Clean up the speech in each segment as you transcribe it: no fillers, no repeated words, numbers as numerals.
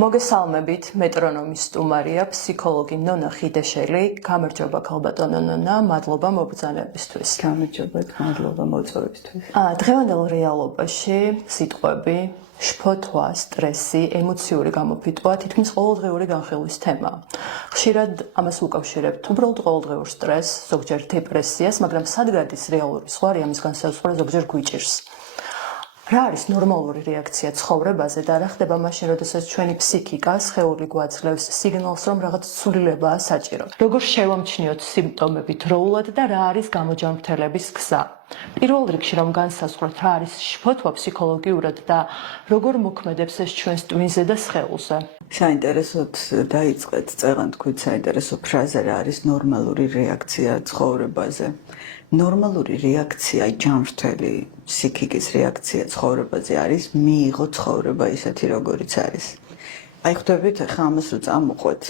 მოგესალმებით, მეტრონომის სტუმარია ფსიქოლოგი ნონა ხიდეშელი. გამარჯობა ქალბატონო ნონა, მადლობა მობრძანებისთვის. გამარჯობა, მადლობა მოწვევისთვის. დღევანდელ რეალობაში სიტყვები, შფოთვა, სტრესი, ემოციური გამოფიტვა თითქმის ყოველდღიური განხილვის თემაა. ხშირად ამას უკავშირებთ უბრალოდ ყოველდღიურ სტრესს, ზოგჯერ დეპრესიას, მაგრამ სად გადის რეალური ზღვარი ამის განსაზღვრა ზოგჯერ გვიჭირს. რა არის ნორმალური რეაქცია ცხოვრებაზე და რა ხდება მაშინ, როდესაც ჩვენი ფსიქიკა სხეული გვაძლევს სიგნალს, რომ რაღაც ცვლილებაა საჭირო. როგორ შევამჩნიოთ სიმპტომები დროულად და რა არის გამოჯანმრთელების გზა? პირველ რიგში რომ განსაზღვროთ რა არის შფოთვა ფსიქოლოგიურად და როგორ მოქმედებს ეს ჩვენს ტვინზე და სხეულზე. საინტერესოდ დაიწყეთ წეღან თქვით საინტერესო ფრაზა რა არის ნორმალური რეაქცია ცხოვრებაზე. ნორმალური რეაქცია, ჯანმრთელი ფსიქიკის რეაქცია ცხოვრებაზე არის მიიღო ცხოვრება ისეთი როგორიც არის. აი ხვდებით ახლა ამას რო წამოყვეთ.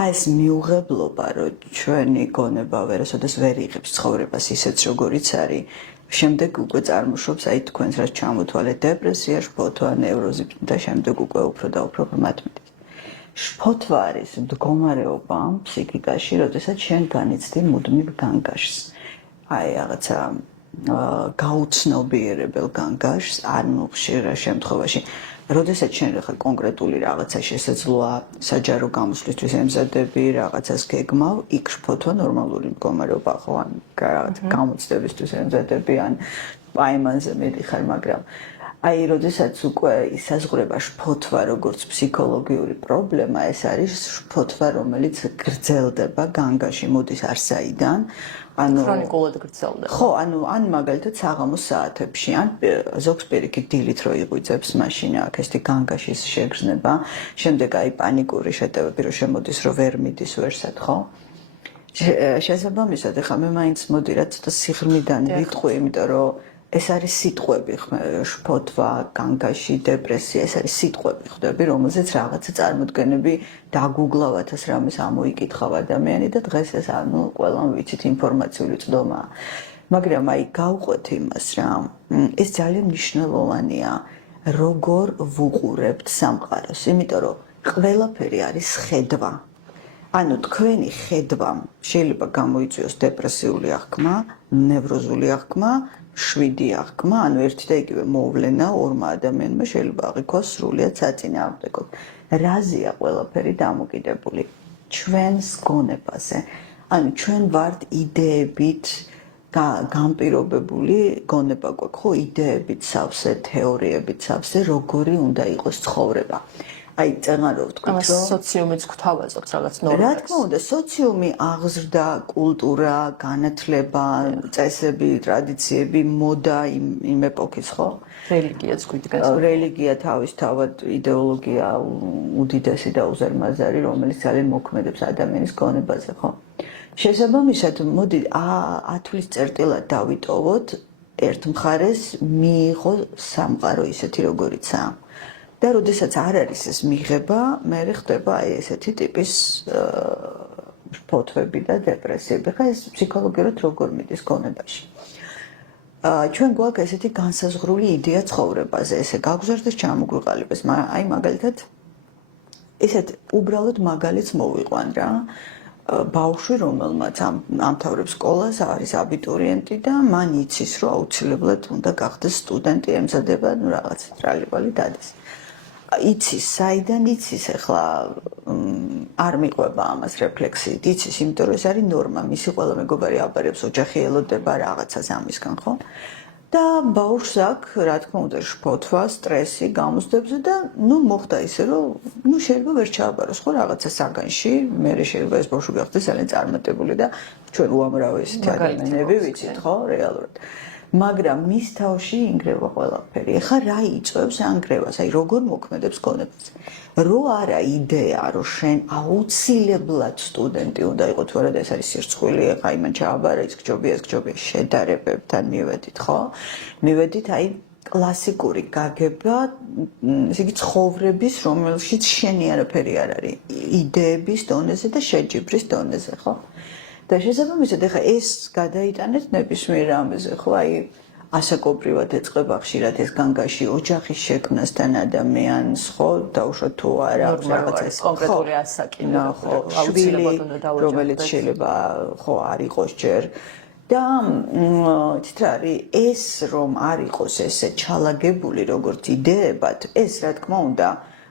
აი ეს მიუღებლობა რომ ჩვენი გონება ვერასოდეს ვერ იღებს ცხოვრებას ისეთ როგორიც არის. შემდეგ უკვე წარმოშობს აი თქვენს რაც ჩამოთვალეთ დეპრესია, შფოთვა, ნევროზი და შემდეგ უკვე უფრო და უფრო მათმედი. შფოთვა არის მდგომარეობა ფსიქიკაში, როდესაც შენ განიცდი მუდმივ განგაშს. აი რაღაცა გაუცნობიერებელ განგაშს, ანუ ხშირ შემთხვევაში, როდესაც შენ ხარ კონკრეტული რაღაცა შესაძლოა საჯარო გამოსვლისთვის ემზადები, რაღაცას გეგმავ, იქ შფოთვა ნორმალური მდგომარეობა ხო, ან რაღაცა გამოცდებისთვის ემზადები, ან პაემანზე მედიხარ, მაგრამ აი, როდესაც უკვე ისაზღვრება შფოთვა როგორც ფსიქოლოგიური პრობლემა, ეს არის შფოთვა, რომელიც გრძელდება განგაში, მოდის არსაიდან. ქრონიკულად გრძელდება. ხო, ან მაგალითად საღამოს საათებში, ან ზოგს პირიქით დილით რო იღვიძებს მაშინ აქ ესეთი განგაშის შეგრძნება, შემდეგ აი პანიკური შეტევები რო შემოდის, რომ ვერ მიდის ვერსად, ხო? შესაბამისად, ეხლა მე მაინც მოდი რა ცოტა სიღრმიდან ვიტყვი, იმიტომ რომ ეს არის სიტყვები, შფოთვა, განგაში, დეპრესია, ეს არის სიტყვები, ხვდები, რომელზეც რაღაცა წარმოდგენები დაგუგლავათას რამეს ამოიკითხავ ადამიანი და დღეს ეს ყველამ ვიცით ინფორმაციული წვდომაა. მაგრამ აი გავყვეთ იმას რა, ეს ძალიან მნიშვნელოვანია, როგორ ვუყურებთ სამყაროს, იმიტომ რომ ყველაფერი არის ხედვა. ანუ თქვენი ხედვა შეიძლება გამოიწვიოს დეპრესიული აღქმა, ნევროზული აღქმა, შვიდი აღქმა, ანუ ერთი და იგივე მოვლენა ორმა ადამიანმა შეიძლება აღიქვას სრულიად საწინააღმდეგოდ. რაზეა ყველაფერი დამოკიდებული? ჩვენს გონებაზე. ანუ ჩვენ ვართ იდეებით განპირობებული გონება გვაქვს, ხო, იდეებით სავსე, თეორიებით სავსე, როგორი უნდა იყოს ცხოვრება. აი, წეგან რო ვთქვით, რომ სოციუმიც გვთავაზობს რაღაც ნორმებს. რა თქმა უნდა, სოციუმი აღზრდა, კულტურა, განათლება, წესები, ტრადიციები, მოდა იმ ეპოქის, ხო? რელიგიაც გვიდგას. რელიგია თავისთავად იდეოლოგია უდიდესი და უზარმაზარი, რომელიც ძალიან მოქმედებს ადამიანის გონებაზე, ხო? შესაბამისად, მოდი 10 თვის წერტილად დავიტოვოთ, ერთ მხარეს მიიღო სამყარო ისეთი როგორიცაა. და როდესაც არ არის ეს მიღება, მერე ხდება აი ესეთი ტიპის შფოთვები და დეპრესიები. ხა ეს ფსიქოლოგიურად როგორ მიდის გონებაში. ჩვენ გვაქვს ესეთი განსაზღვრული იდეა ცხოვრებაზე, ესე გავგზავნეს ჩამოგვიყალიბეს, აი მაგალითად ესეთ უბრალოდ მაგალითს მოვიყვან რა. ბავშვი, რომელმაც ამთავრებს სკოლას, არის აბიტურიენტი და მან იცის, რომ აუცილებლად უნდა გახდეს სტუდენტი, ემზადება რაღაც ტრალივალი დადეს. იცის, საიდან იცის, ახლა არ მიყვება ამას რეფლექსიით, იცის, იმიტომ რომ ეს არის ნორმა, მისი ყველა მეგობარი აბარებს, ოჯახი ელოდება რაღაცას ამისგან, ხო? და ბავშვს აქვს, რა თქმა უნდა, შფოთვა, სტრესი გამოსდებზე და მოხდა ისე, რომ შეიძლება ვერ ჩააბაროს, ხო, რაღაცა საგანში, მერე შეიძლება ეს ბავშვი გახდეს ძალიან წარმატებული და ჩვენ უამრავი ესეთი ადამიანები ვიცით, ხო, რეალურად. მაგრამ მის თავში ინგრევა ყველაფერი. ეხლა რა იწვევს ანგრევას? აი როგორ მოქმედებს გონებას? რო არა იდეა, რომ შენ აუცილებლად სტუდენტი უნდა იყო, თუ არა და ეს არის სირცხვილი, ეხლა იმან ჩააბარა, ის გჯობია, შედარებებთან მივედით, ხო? მივედით აი კლასიკური გაგება, ესე იგი ცხოვრების, რომელშიც შენი არაფერი არ არის, იდეების დონეზე და შეჯიბრის დონეზე, ხო? და შესაბამისად, ეხლა ეს გადაიტანეთ ნებისმიერ რამეზე, ხო? აი ასაკობრივად ეწყება ხშირად ეს განგაში ოჯახის შექმნასთან ადამიანს, ხო, დაუშვათ თუ არა რაღაცა კონკრეტული ასაკი, შვილი, რომელიც შეიძლება ხო არ იყოს ჯერ და იცით რა არის ეს რომ არ იყოს ესე ჩალაგებული როგორც იდეებად, ეს რა თქმა უნდა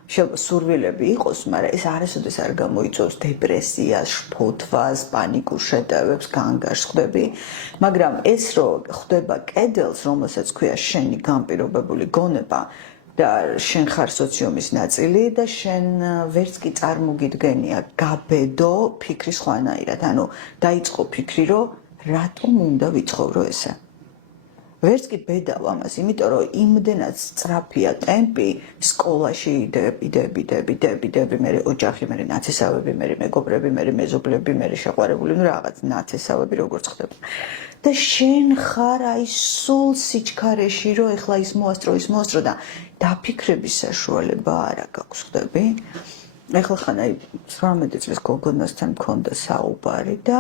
სურვილები იყოს, მაგრამ ეს არასოდეს არ გამოიწვევს დეპრესიას, შფოთვას, პანიკურ შეტევებს, განგაშს ხვდები, მაგრამ ეს რომ ხდება კედელს, რომელსაც ქვია შენი განპირობებული გონება და შენ ხარ სოციუმის ნაწილი და შენ ვერც კი წარმოგიდგენია გაბედო ფიქრის ხვანაირად, ანუ დაიწყო ფიქრი, რომ რატომ უნდა ვიცხოვრო ესე? ვერც კი ბედავ ამას, იმიტომ რომ იმდენად სწრაფია ტემპი სკოლაში იდეები, მე ოჯახი, მე ნათესავები, მე მეგობრები, მე მეზობლები, მე შეყვარებული, ну რაღაც ნათესავები როგორც ხდება. და შენ ხარ აი სულ სიჩქარეში, რომ ეხლა ის მოასწრო და დაფიქრების საშუალება არ აქვს, ხდები? ეხლა ხან აი 18 წლის გოგონასთან მქონდა საუბარი და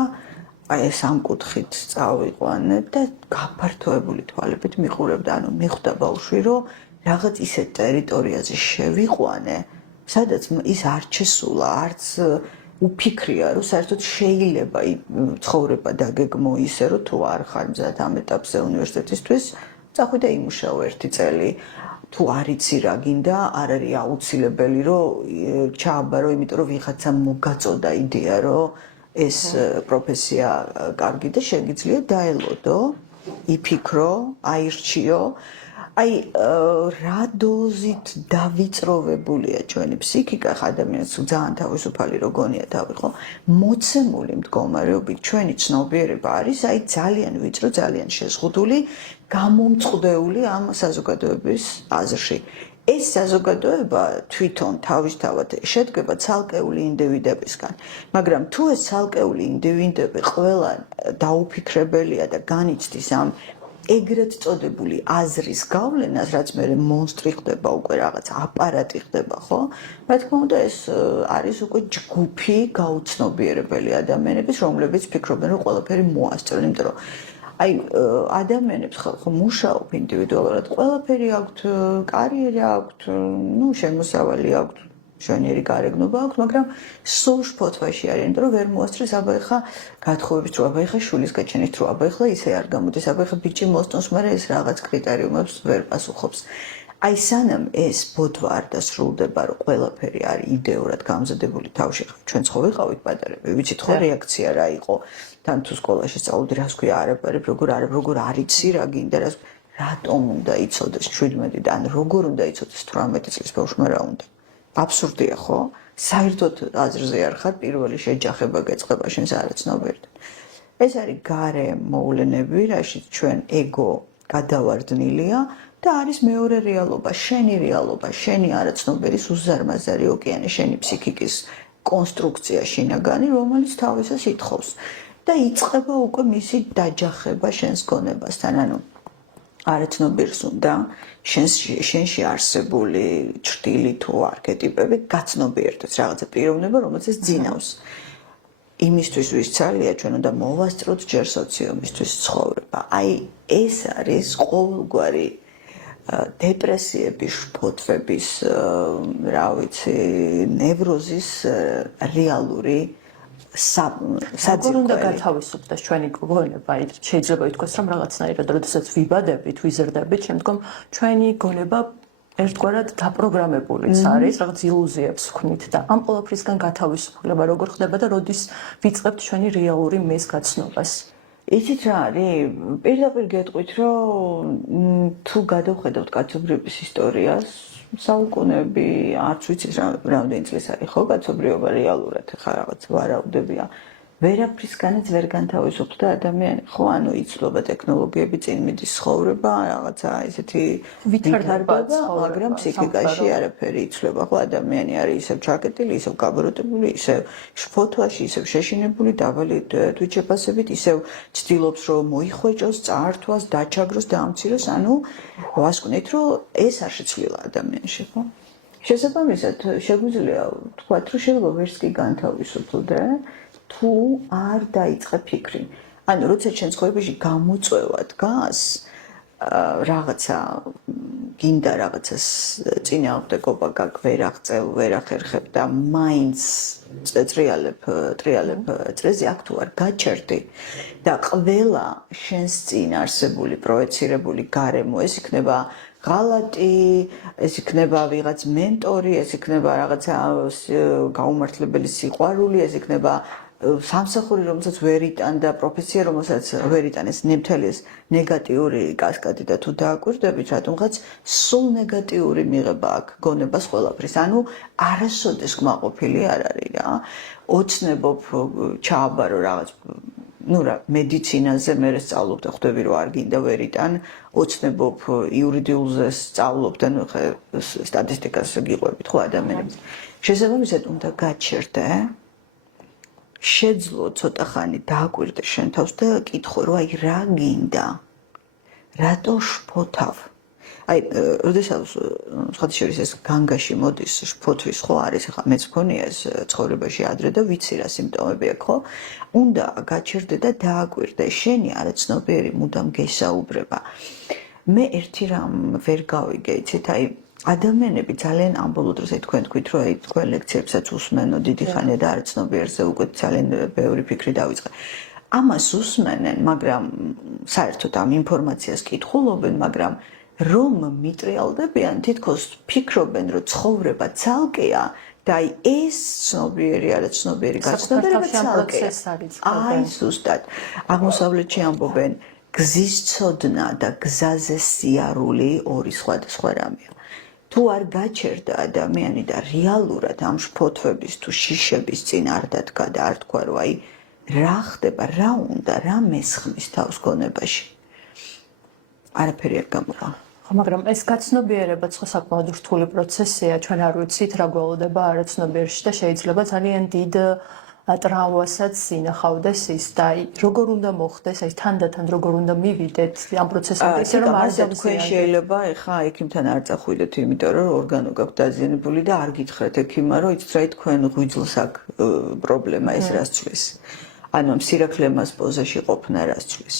აი ეს ამ კუთხით წავიყვანებ და გაფართოებული თვალებით მიყურებდა, ანუ მიხვდა ბავშვი, რომ რაღაც ისეთ ტერიტორიაზე შევიყვანე, სადაც ის არ შესულა, არც უფიქრია, რომ საერთოდ შეიძლება ცხოვრება დაგეგმო ისე, რომ თუ არ ხარ მზად ამ ეტაპზე უნივერსიტეტისთვის, წახვი და იმუშაო 1 წელი. თუ არ იცი რა გინდა, არ არის აუცილებელი, რომ ჩააბარო, იმიტომ რომ ვიღაცამ მოგაწოდა იდეა, რომ ეს პროფესია კარგი და შეგიძლია დაელოდო, იფიქრო, აირჩიო. აი რა დოზით დავიწროვებულია ჩვენი ფსიქიკა, ადამიანს ძალიან თავისუფალი რო გონია თავი, ხო? მოცემული მდგომარეობით ჩვენი ცნობიერება არის აი ძალიან ვიწრო, ძალიან შეზღუდული, გამომწყდეული ამ საზოგადოების აზრში. ეს საზოგადოება თვითონ თავისთავად შედგება ცალკეული ინდივიდებისგან, მაგრამ თუ ეს ცალკეული ინდივიდები ყველა დაუფიქრებელია და განიცდის ამ ეგრეთ წოდებული აზრის გავლენას, რაც მე მონსტრი ხდება, უკვე რაღაც აპარატი ხდება, ხო? რა თქმა უნდა, ეს არის უკვე ჯგუფი გაუცნობიერებელი ადამიანების, რომლებიც ფიქრობენ, რომ ყველაფერი მოასწრონ, იმიტომ რომ აი ადამიანებს ხო მუშაობ ინდივიდუალურად, ყველაფერი აქვთ, კარიერა აქვთ, ну, შემოსავალი აქვთ, შვენიერი გარეგნობა აქვთ, მაგრამ სულ შფოთვაში არიან, იმიტომ რომ ვერ მოასწრეს, აბა ეხა გათხოვების დრო, აბა ეხა შვილის გაჩენის დრო, აბა ეხლა ისე არ გამოდის, აბა ეხა ბიჭი მოსწონს, მაგრამ ეს რაღაც კრიტერიუმებს ვერ პასუხობს. აი სანამ ეს ბოდვა არ დასრულდება, რომ ყველაფერი არის იდეურად გამზადებული თავში, ჩვენ ხო ვიყავით პატარები, ვიცით ხო რეაქცია რა იყო, თან თუ სკოლაში სწავლობდი, რას ქვია არაფერი, როგორ არიცი რა გინდა, რატომ უნდა იცოდეს 17 და ან როგორ უნდა იცოდეს 18 წლის ბავშვმა რა უნდა. აბსურდია ხო? საერთოდ აზრზე არ ხარ, პირველი შეჯახება გეწყება შენს არაცნობიერთან. ეს არის გარე მოვლენები, რაშიც ჩვენ ეგო გადავარდნილია და არის მეორე რეალობა, შენი არაცნობერის უზარმაზარი ოკეანე, შენი ფსიქიკის კონსტრუქცია შინაგანი, რომელიც თავისას ითხოვს და იწყება უკვე მისი დაჯახება შენს გონებასთან, ანუ არაცნობიერს უნდა შენში არსებული ჭრილი თუ არქეტიპები გაცნობიერდეს, რაღაცა პიროვნება, რომელსაც ძინავს. იმისთვის ვისცალია, ჩვენ უნდა მოვასწროთ ჯერ სოციუმისთვის ცხოვრება. აი ეს არის ყოველგვარი დეპრესიების, შფოთვების, რა ვიცი, ნევროზის რეალური როგორ უნდა გათავისუფლდეს ჩვენი გონება? შეიძლება ითქვას, რომ რაღაცნაირად, როდესაც ვიბადებით, ვიზრდებით, შემდგომ ჩვენი გონება ერთგვარად დაპროგრამებულიც არის, რაღაც ილუზიებს ვქმნით და ამ ყველაფრისგან გათავისუფლება როგორ ხდება და როდის ვიწყებთ ჩვენი რეალური მის გაცნობას? იცით რა არის? პირდაპირ გეტყვით, რომ თუ გადავხედავთ კაცობრიობის ისტორიას, საუკუნეები არც ვიცით რამდენი წლის არის ხო კაცობრიობა რეალურად ხა რაღაც ვარაუდებია. ვერაფრისგანაც ვერ განთავისუფლდა ადამიანი, ხო, ანუ იცვლება ტექნოლოგიები, წინ მიდის ცხოვრება, რაღაცა ესეთი ვითარდება, მაგრამ ფსიქიკაში არაფერი იცვლება, ხო, ადამიანი არის ისევ ჩაკეტილი, ისევ გაბოროტებული, ისევ შფოთვაში, ისევ შეშინებული, დაბალი თვითშეფასებით, ისევ ცდილობს, რომ მოიხვეჭოს, წაართვას, დაჩაგროს, დაამციროს, ანუ ვასკვნით, რომ ეს არ შეცვლილა ადამიანში, ხო? შესაბამისად, შეგვიძლია ვთქვათ, რომ შეიძლება ვერც კი განთავისუფლდე, თუ არ დაიწყე ფიქრი. ანუ როცა ჩვენ ცხოვრებაში გამოწვევა დგას, რაღაცა გინდა რაღაცას წინააღმდეგობა გაქვს ვერ აღწევ ვერ ახერხებ და მაინც ტრიალებ წრეზე აქ თუ არ გაჩერდი და ყველა შენს წინ არსებული პროექცირებული გარემო ეს იქნება ღალატი ეს იქნება ვიღაც მენტორი ეს იქნება რაღაცა გაუმართლებელი სიყვარული ეს იქნება სამსახური რომელსაც ვერ იტან და პროფესია რომელსაც ვერ იტან ეს ნებთელი ეს ნეგატიური კასკადი და თუ დააკვირდებით რატომღაც სულ ნეგატიური მიღება აქვს გონებას ყველაფრის ანუ არასოდეს კმაყოფილი არ არის რა ოცნებობ ჩააბარო რაღაც ну რა მედიცინაზე მე სწავლობ და ხვდები რომ არ გინდა ვერ იტან ოცნებობ იურიდიულზე სწავლობ და ნუ სტატისტიკას გიყვებით ხო ადამიანებს შესაბამისად უნდა გაჩერდე შეძლო ცოტა ხანი დააკვირდე შენ თავს და კითხო რომ აი რა გინდა რატო შფოთავ აი როდესაც სხვათა შორის ეს განგაში მოდის შფოთვის ხო არის ახლა მეც მქონია ეს ცხოვრებაში ადრე და ვიცი რა სიმპტომები აქვს ხო უნდა გაჩერდე და დააკვირდე შენი არაცნობიერი მუდამ გესაუბრება მე ერთი რამ ვერ გავიგე იცით აი ადამიანები ძალიან ამბოლო დროს აი თქვენ თქვით რომ აი თქვენ ლექციებსაც უსმენო დიდი ხანია და არაცნობიერზე უკვე ძალიან ბევრი ფიქრი დავიწყე ამას უსმენენ მაგრამ საერთოდ ამ ინფორმაციას კითხულობენ მაგრამ რომ მიტრიალდებიან თითქოს ფიქრობენ რომ ცხოვრება ცალკეა და აი ეს ცნობიერი არაცნობიერი გაცნობიერება ცალკეა აი ზუსტად აღმოსავლეთში ამბობენ გზის ცოდნა და გზაზე სიარული ორი სხვადასხვა რამეა თუ არ გაჩერდა ადამიანი და რეალურად ამ შფოთვების თუ შიშების წინ არ დადგა და არ თქვა რომ აი რა ხდება რა უნდა რა მესხმის თავს გონებაში არაფერი არ გამოვა მაგრამ ეს გაცნობიერება ხო საკმაოდ რთული პროცესია ჩვენ არ ვიცით რა გველოდება არაცნობიერში და შეიძლება ძალიან დიდ ტრავმასაც ინახავდეს ის და როგორ უნდა მოხდეს აი თანდათან როგორ უნდა მივიდეთ ამ პროცესამდე ისე რომ არ თქვენ შეიძლება ეხა ექიმთან არ წახვიდეთ იმიტომ რომ ორგანო გაქვთ დაზიანებული და არ გითხრათ ექიმმა რომ იცით რა თქვენ ღვიძლს აქვს პრობლემა ეს რას ცვლის ანუ სირაქლემას პოზაში ყოფნა რას ცვლის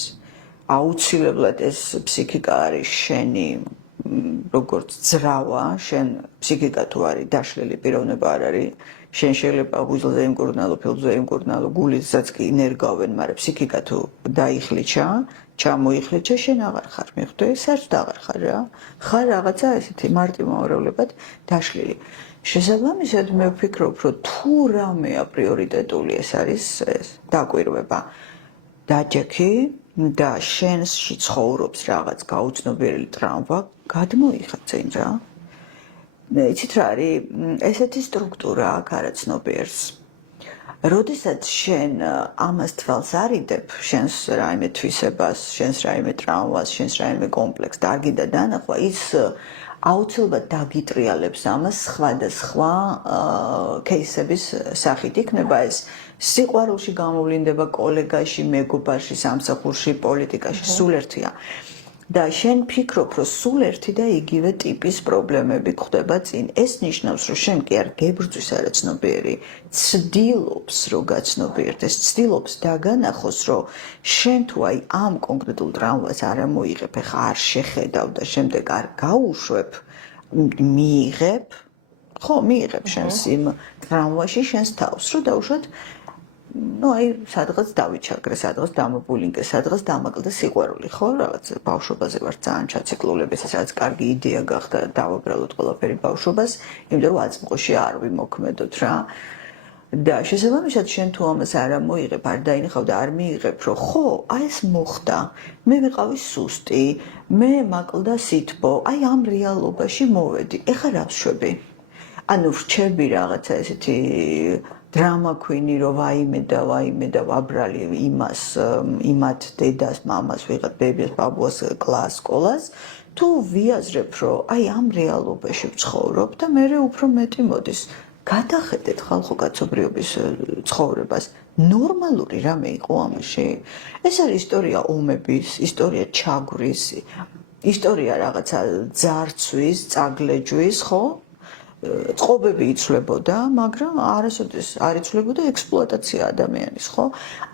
აუცილებლად ეს ფსიქიკა არის შენი როგორც ძრავა შენ ფსიქიკა თუ არის დაშლილი პიროვნება არ არის შენ შეიძლება ღვიძლზე იმკურნალო, ფილზე იმკურნალო, გულისაცაც კი ინერგავენ, მაგრამ ფსიქიკა თუ დაიხლიჩა, ჩამოიხლიჩა, შენ აღარ ხარ, მიხვდე? საერთოდ აღარ ხარ რა. ხარ რაღაცა ესეთი მარტივმაორევლებად დაშლილი. შესაბამისად მე ვფიქრობ, რომ თუ რამეა პრიორიტეტული ეს არის ეს დაკვირვება. დაჯექი და შენში ცხოვრობს რაღაც გაუცნობიერი ტრავმა, გადმოიხაცენ რა. იცით რა არის ესეთი სტრუქტურა აქვს არაცნობიერს. როდესაც შენ ამას თვალს არიდებ, შენს რაიმე თვისებას, შენს რაიმე ტრავმას, შენს რაიმე კომპლექსს და არ გინდა დანახვა, ის აუცილებლად დაგიტრიალებს ამას სხვადასხვა кейსების სახით. იქნება ეს სიყვარულში გამოვლინდება, კოლეგაში, მეგობარში, სამსახურში, პოლიტიკაში, სულ ერთია. და შენ ფიქრობ, რომ სულ ერთი და იგივე ტიპის პრობლემები გხდება წინ. ეს ნიშნავს, რომ შენ კი არ გებრძვის არაცნობიერი, ცდილობს, რომ გაცნობიერდეს, ცდილობს დაგანახოს, რომ შენ თუ აი ამ კონკრეტულ ტრავმას არ ამოიღებ, ეხა არ შეხედავ და შემდეგ არ გაუშვებ, მიიღებ, ხო, მიიღებ შენს იმ ტრავმაში შენს თავს, რომ დაუშვათ ну აი სადღაც დავიჩაგრე, სადღაც დამობულინგე, სადღაც დამაკლდა სიყვარული, ხო? რაღაც ბავშვობაზე ვარ ძალიან ჩაცეკლულები, ეს რაც კარგი იდეა გახდა დავაბრალოთ ყველაფერი ბავშვობას, იმიტომ რომ აწმყოში არ ვიმოქმედოთ რა. და შესაბამისად შენ თუ ამას არ ამოიღებ, არ დაინახავ და არ მიიღებ, რომ ხო, აი ეს მოხდა. მე ვიყავი სუსტი, მე მაკლდა სითბო, აი ამ რეალობაში მოვედი. ეხა რა ვშვები? ანუ ვრჩები რაღაცა ესეთი დრამა ქვინი რომ ვაიმე და ვაბრალი იმას იმათ დედას მამას ვიღათ ბებიას ბაბუას კლასს სკოლას თუ ვიაზრებ რომ აი ამ რეალობაში ვცხოვრობ და მე უფრო მეტი მოდის გადახედეთ ხალხო კაცობრიობის ცხოვრებას ნორმალური რამე იყო ამაში ეს არის ისტორია ომების ისტორია ჩაგვრის ისტორია რაღაცა ძარცვის წაგლეჯვის ხო წყობები იცვლებოდა, მაგრამ არასოდეს არ იცვლებოდა ექსპლუატაცია ადამიანის, ხო?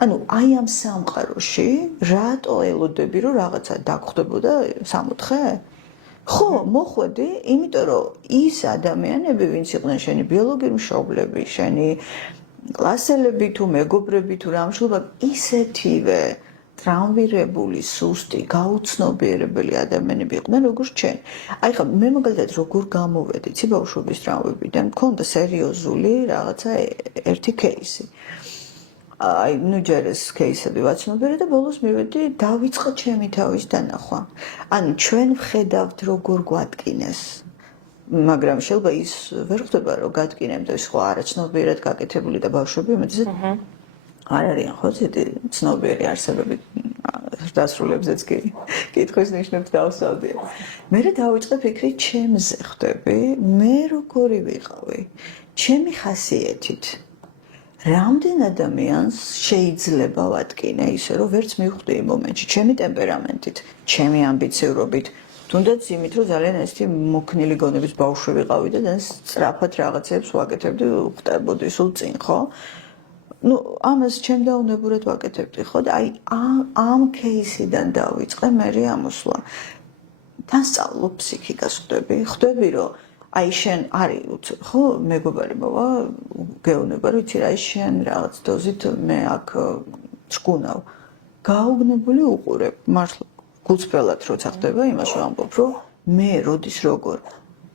ანუ აი ამ სამყაროში რატო ელოდები რომ რაღაცა დაგხვდებოდა 64? ხო, მოხვედი, იმიტომ რომ ის ადამიანები, ვინც იყვნენ შენი ბიოლოგიური მშობლები, შენი კლასელები თუ მეგობრები თუ რამშობა, ისეთივე ტრაუმირებული, სუსტი, გაუცნობიერებელი ადამიანები იყვნენ როგორც შენ. აი ხა მე მაგალითად როგორ გამოვედი ცი ბავშვობის ტრაუმებიდან, მქონდა სერიოზული რაღაცა ერთი кейსი. აი ნუ ჯერ ეს кейსები ვაცნობიერე და ბოლოს მივედი დავიწყე ჩემი თავის დანახვა. ანუ ჩვენ ვხედავთ როგორ გვატკინეს. მაგრამ შეიძლება ის ვერ ხდება რომ გატკინებდა ის ხო არაცნობიერად გაკეთებული და ბავშვები უმეტესად არ არიან ხო ცეთი ცნობიერი არსებები დასრულებზეც კი კითხვის ნიშნებს დავსავდი. მე დავიწყე ფიქრი ჩემზე ხვდები, მე როგორი ვიყავი, ჩემი ხასიათით. რამდენ ადამიანს შეიძლება ვატკინე ისე რომ ვერც მივხვდი იმ მომენტში, ჩემი ტემპერამენტით, ჩემი ამბიციურობით, თუნდაც იმით რომ ძალიან ესეთი მოქნილი გონების ბავშვი ვიყავი და ძალიან სწრაფად რაღაცებს ვაკეთებდი, ვხტებოდი სულ წინ, ხო? ну ამას ჩემდაუნებურად ვაკეთებდი ხო და აი ამ кейსიდან დავიწყე მე ამოსვლა თან სწავლობ ფსიქიკას ხვდები რომ აი შენ არის ხო მეგობარი მოვა გეუბნება რომ იცი რა შენ რაღაც დოზით მე აქ ჭკუნავ გაუგნებული უყურებ მართლა გულწრფელად როცა ხდება იმას ვამბობ რომ მე როდის როგორ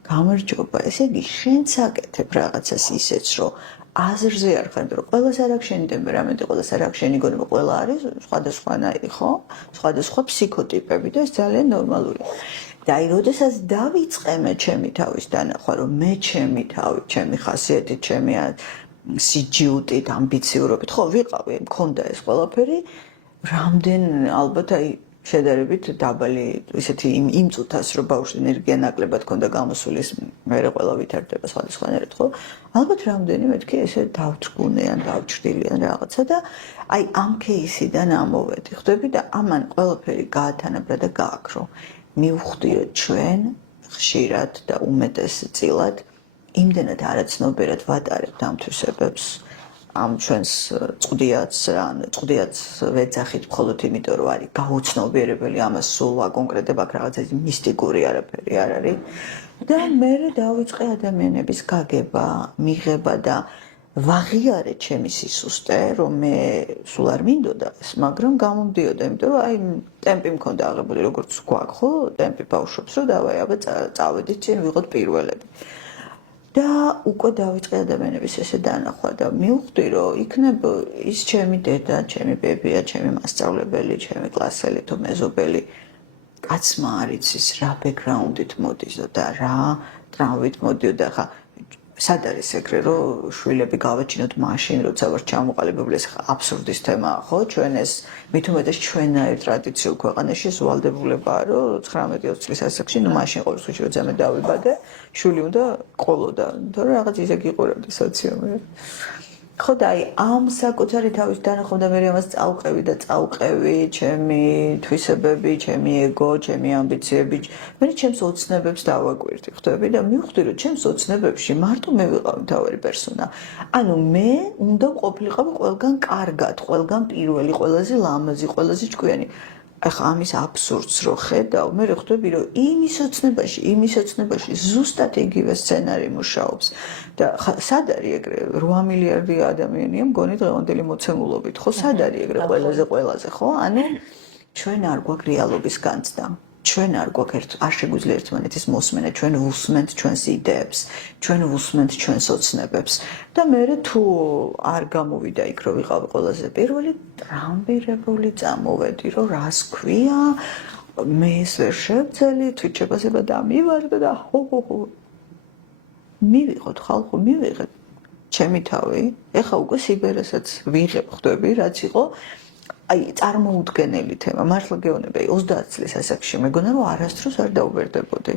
გამარჯობა ესე იგი შენც აკეთებ რაღაცას ისეც რომ აზრზე არ ხარ, რომ ყველას არ აქვს შენი ტემპერამენტი, ყველას არ აქვს შენი გონება, ყველა არის სხვადასხვანაირი, ხო? სხვადასხვა ფსიქოტიპები და ეს ძალიან ნორმალურია. და აი, როდესაც დავიწყე მე ჩემი თავის დანახვა, რომ მე ჩემი თავი, ჩემი ხასიათით, ჩემი სიჯიუტით, ამბიციურობით, ხო, ვიყავი, მქონდა ეს ყველაფერი, რამდენ ალბათ აი შედარებით დაბალი ისეთი იმ წუთას რომ ბავშვს ენერგია ნაკლებად ქონდა გამოსული მერე ყველა ვითარდება სხვადასხვანაირად ხო ალბათ რამდენიმე მეთქი ესე დავჭკუნე ან დავჭრილი ან რაღაცა და აი ამ кейსიდან ამოვედი ხვდები და ამან ყველაფერი გაათანაბრა და გააქრო მივხვდიო ჩვენ ხშირად და უმეტესწილად იმდენად არაცნობიერად ვატარებთ ამ თვისებებს ამ ჩვენს წვდიაც ვეძახით მხოლოდ იმიტომ რომ არის გაუცნობიერებელი ამას სულ ვაკონკრეტებ აქ რაღაცა მისტიკური არაფერი არ არის და მე დავიწყე ადამიანების გაგება, მიღება და ვაღიარე ჩემი სისუსტე რომ მე სულ არ მინდოდა ეს მაგრამ გამომდიოდა იმიტომ რომ აი ტემპი მქონდა აღებული როგორც გვაქვს ხო ტემპი ბავშვებს რომ დავაი აბა წავედით წინ ვიღოთ პირველები და უკვე დავიწყე ადამიანების ესე დანახვა და მივხვდი რომ იქნებ ის ჩემი დედა, ჩემი ბებია, ჩემი მასწავლებელი, ჩემი კლასელი თუ მეზობელი კაცმა არ იცის რა ბექგრაუნდით მოდის და რა ტრავმით მოდიოდა ხა სად არის ეგრე რომ შვილები გავაჩინოთ მაშინ როცა ვარ ჩამოყალიბებული ეს აბსურდის თემაა ხო ჩვენ ეს მით უმეტეს ჩვენაირ ტრადიციულ ქვეყანაში ეს ვალდებულებაა რომ 19-20 წლის ასაკში ნუ მაშინ ყოველ случае როცა მე დავიბადე შვილი უნდა ყოლოდა თორე რაღაც ისე გიყურებდი სოციუმი ხო და აი ამ საკუთარი თავის დანახვა და მე ამას წავყევი და წავყევი ჩემი თვისებები, ჩემი ეგო, ჩემი ამბიციები, მე ჩემს ოცნებებს დავაკვირდი, ხვდები და მივხვდი რომ ჩემს ოცნებებში მარტო მე ვიყავ მთავარი პერსონა. ანუ მე უნდა ყოფილიყავი ყველგან კარგად, ყველგან პირველი, ყველაზე ლამაზი, ყველაზე ჭკვიანი. ახლა ამის აბსურდს რო ხედავ, მე ხვდები რომ იმის ოცნებაში ზუსტად იგივე სცენარი მუშაობს და სად არის ეგრე 8 მილიარდი ადამიანია მგონი დღევანდელი მოცემულობით, ხო, სად არის ეგრე ყველაზე, ხო? ანუ ჩვენ არ გვაქვს რეალობის განცდა. ჩვენ არ გვაქვს არ შეგვიძლია ერთმანეთის მოსმენა, ჩვენ ვუსმენთ ჩვენს იდეებს, ჩვენ ვუსმენთ ჩვენს ოცნებებს და მე თუ არ გამოვიდა იქ რომ ვიყავი ყველაზე პირველი ტრამპირებული წამოვედი რომ რას ქვია მე ეს ვერ შევძელი თვითშეფასება დამივარდა და ხო მივიღოთ ხალხო მივიღეთ ჩემი თავი ეხა უკვე სიბერესაც ვიღებ ხვდები რაც იყო აი წარმოუდგენელი თემა მართლა გეუბნები აი 30 წლის ასაკში მეგონა რომ არასდროს არ დაუბერდებოდი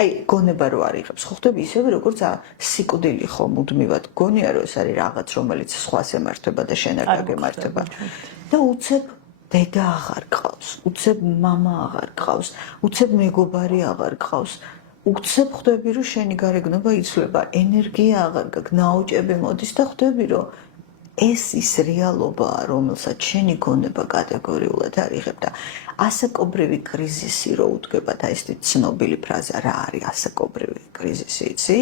აი გონება რო არიღებს ხო ხვდები ისევე როგორც სიკვდილი ხო მუდმივად გონია რომ ეს არის რაღაც რომელიც სხვას ემართება და შენ არ გაგემართება და უცებ დედა აღარ გყავს უცებ მამა აღარ გყავს უცებ მეგობარი აღარ გყავს უცებ ხვდები რომ შენი გარეგნობა იცვლება, ენერგია აღარ გაქვს, ნაოჭები მოდის და ხვდები რომ ეს ის რეალობაა, რომელსაც შენი გონება კატეგორიულად არ იღებ და ასაკობრივი კრიზისი რო უდგება და ეს ცნობილი ფრაზა რა არის ასაკობრივი კრიზისი იცი?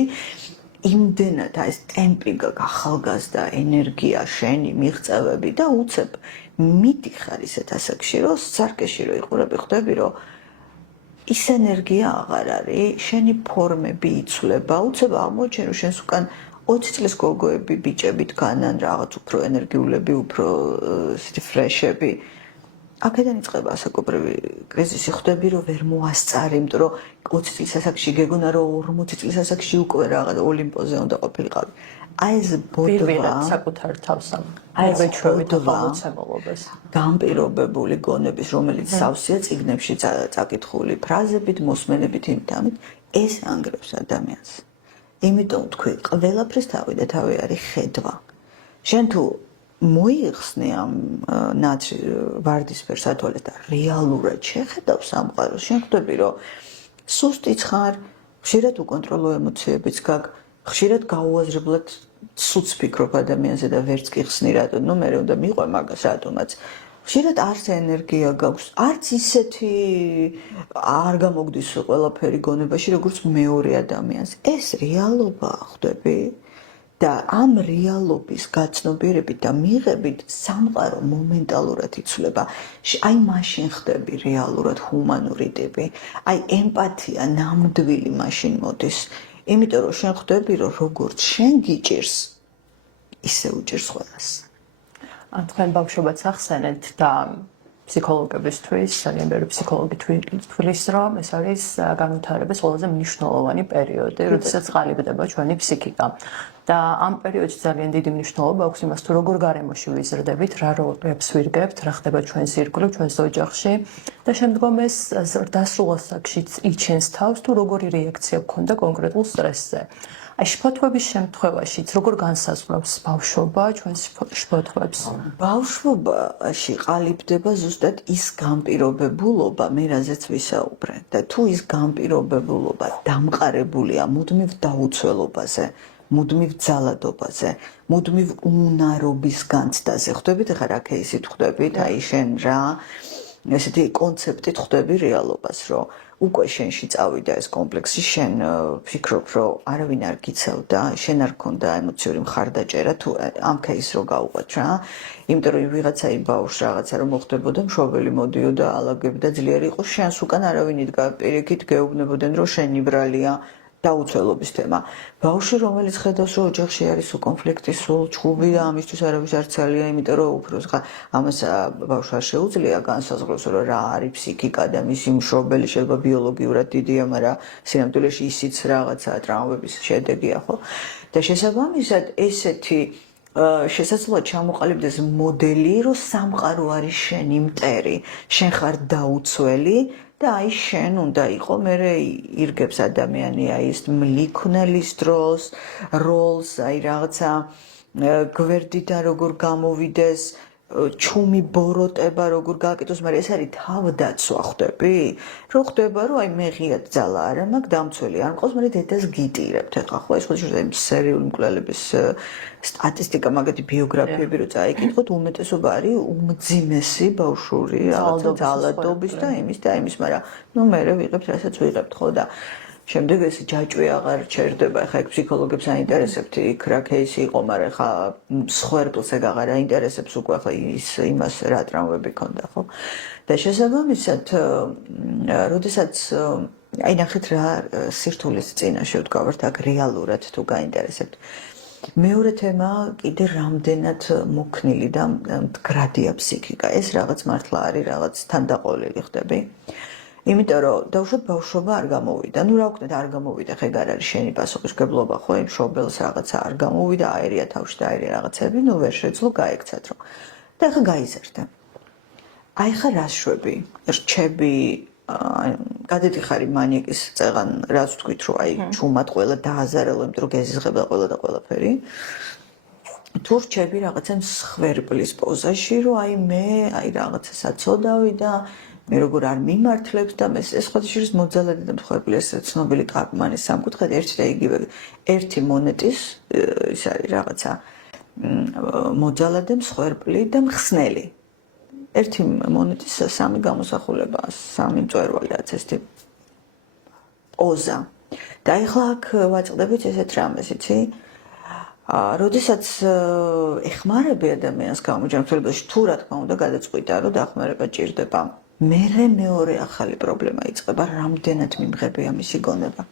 იმდენად ეს ტემპი გაქვს ახალგაზრდა ენერგია შენი მიღწევები და უცებ მიდიხარ ისეთ ასაკში რომ სარკეში რო იყურები ხვდები რომ ის ენერგია აღარ არის, შენი ფორმები იცვლება, უცებ აღმოჩენ რომ შენს უკან 20 წლის გოგოები, ბიჭები დგანან რაღაც უფრო ენერგიულები, უფრო ისეთი ფრეშები. აქედან იწყება ასაკობრივი კრიზისი, ხვდები რომ ვერ მოასწარი, იმიტომ რომ 20 წლის ასაკში გეგონა რომ 40 წლის ასაკში უკვე რაღაც ოლიმპოზე უნდა ყოფილიყავი. აი ეს ბოდვა საკუთარ თავს ამერჩევით ხოლმეცემულობას. განპირობებული გონების, რომელიც სავსეა წიგნებში წაკითხული ფრაზებით, მოსმენებით, იმით, ეს ანგრევს ადამიანს. იმიტომ თქვი, ყველაფრის თავი და თავი არის ხედვა. შენ თუ მოიხსნე ამ ნაცრი ვარდისფერ სათვალეს და რეალურად შეხედავ სამყაროს, შენ ხვდები, რომ სუსტიც ხარ, ხშირად უკონტროლო ემოციებიც გაქვს, ხშირად გაუაზრებლად სუც ფიქრობ ადამიანზე და ვერც კი ხსნი რატო, ნუ მე უნდა მიყვე მაგას რატომაც. ხშირად არც ენერგია გაქვს, არც ისეთი არ გამოგდის ყველაფერი გონებაში, როგორც მეორე ადამიანს. ეს რეალობაა, ხვდები? და ამ რეალობის გაცნობიერებით და მიღებით სამყარო მომენტალურად იცვლება. აი მაშინ ხდები რეალურად ჰუმანური ტიპი. აი ემპათია ნამდვილი მაშინ მოდის. იმიტომ რომ შენ ხვდები რომ როგორც შენ გიჭირს, ისე უჭირს ყველას. თქვენ ბავშვობაც ახსენეთ და ფსიქოლოგებისთვის, ძალიან ბევრი ფსიქოლოგი თვლის, რომ ეს არის განვითარების ყველაზე მნიშვნელოვანი პერიოდი, როდესაც ყალიბდება ჩვენი ფსიქიკა. და ამ პერიოდში ძალიან დიდი მნიშვნელობა აქვს იმას, თუ როგორ გარემოში ვიზრდებით, რა როლებს ვირგებთ, რა ხდება ჩვენს ირგვლივ, ჩვენს ოჯახში და შემდგომ ეს დასრულ ასაკშიც იჩენს თავს, თუ როგორი რეაქცია გქონდა კონკრეტულ სტრესზე. აი შფოთვების შემთხვევაშიც როგორ განსაზღვრავს ბავშვობა ჩვენს შფოთვებს? ბავშვობაში ყალიბდება ზუსტად ის განპირობებულობა, მე რაზეც ვისაუბრე და თუ ის განპირობებულობა დამყარებულია მუდმივ დაუცველობაზე, მუდმივ ძალადობაზე, მუდმივ უნარობის განცდაზე. ხვდებით ახლა რა кейსით ხვდებით, აი შენ რა ესეთი კონცეპტით ხვდები რეალობას, რომ უკვე შენში წავიდა ეს კომპლექსი, შენ ფიქრობ, რომ არავინ არ გიცავდა, შენ არ გქონდა ემოციური მხარდაჭერა თუ ამ кейსს რო გავუყვეთ რა. იმიტომ რომ ვიღაცა ბავშვი რაღაცა რომ მოხდებოდა, მშობელი მოდიოდა, ალაგებდა, ძლიერი იყო, შენს უკან არავინ იდგა, პირიქით გეუბნებოდნენ, რომ შენი ბრალია. დაუცველობის თემა. ბავშვი, რომელიც ხედავს, რომ ოჯახში არის კონფლიქტი, სულ ჩხუბი და ამისთვის არავის არ ცალია, იმიტომ რომ უფრო ხა ამას ბავშვს არ შეუძლია განსაზღვროს, რომ რა არის ფსიქიკა და მისი მშობელი შეიძლება ბიოლოგიურად დიდია, მაგრამ სინამდვილეში ისიც რაღაცა ტრავმების შედეგია, ხო? და შესაბამისად ესეთი შესაძლოა ჩამოყალიბდეს მოდელი, რომ სამყარო არის შენი მტერი, შენ ხარ დაუცველი და აი შენ უნდა იყო მე ირგებს ადამიანი აი ეს მლიქნელის როლს აი რაღაცა გვერდიდან როგორ გამოვიდეს ჩუმი ბოროტება როგორ გააკეთოს, მაგრამ ეს არის თავდაცვა, ხვდები? რო ხდება, რომ აი მე ღიად ძალა არა მაქვს, დამცველი არ მყავს, მაგრამ დედას გიტირებთ ახლა, ხო? ეს ხოჭირდა იმ სერიული მკვლელების სტატისტიკა, მაგათი ბიოგრაფიები რო წაიკითხოთ, უმეტესობა არის უმძიმესი ბავშვური ძალადობის და იმის, მაგრამ ნუ მე ვიღებთ, რასაც ვიღებთ, ხო და შემდეგ ეს ჯაჭვი აღარ ჩერდება, ხა ეგ ფსიქოლოგებს აინტერესებთ, იქ რა кейსი იყო, მაგრამ ხა მსხვერპლს ეგ აღარ აინტერესებს უკვე ხა იმას რა ტრავმები ქონდა, ხო? და შესაბამისად, როდესაც აი ნახეთ რა სირთულეს წინაშე ვდგავართ აქ რეალურად თუ გაინტერესებთ. მეორე თემა კიდე რამდენად მოქნილი და მდგრადია ფსიქიკა. ეს რაღაც მართლა არის რაღაც თანდაყოლილი, ხდები? იმიტომ რომ დავუშვათ ბავშვობა არ გამოვიდა. ნუ რა ვქნათ არ გამოვიდა, ხე არ არის შენი პასუხისმგებლობა, ხო? იმ მშობელს რაღაცა არ გამოვიდა, აერია თავში და აერია რაღაცები, ნუ ვერ შეძლო გაექცათ რომ. და ხა გაიზარდა. აი ხა რა შვები, რჩები, გადადიხარი მანიაკის წეღან, რაც ვთქვით რომ აი ჩუმად ყველა დააზარალო, იმიტომ რომ გეზიზღება ყველა და ყველაფერი. თუ რჩები რაღაცა მსხვერპლის პოზაში, რომ აი მე აი რაღაცა საწოდავი და მე როგორ არ მიმართლებს და მე ეს ხოთიშის მოძალადი და მსხვერპლი ეს ცნობილი კაპმანის სამკუთხედი ერთი და იგივე ერთი მონეტის ის არის რაღაცა მოძალადე მსხვერპლი და მხსნელი ერთი მონეტის სამი გამოსახულება სამი მწვერვალი რაც ესეთი პოზა და ეხლა აქ ვაწყდებით ესეთ რამეს იცი როდესაც ეხმარები ადამიანს გამოჯანმრთელებაში თუ რა თქმა უნდა გადაწყვიტა რომ დახმარება ჭირდება მეორე ახალი პრობლემა იწყება რამდენად მიმღებია მისი გონება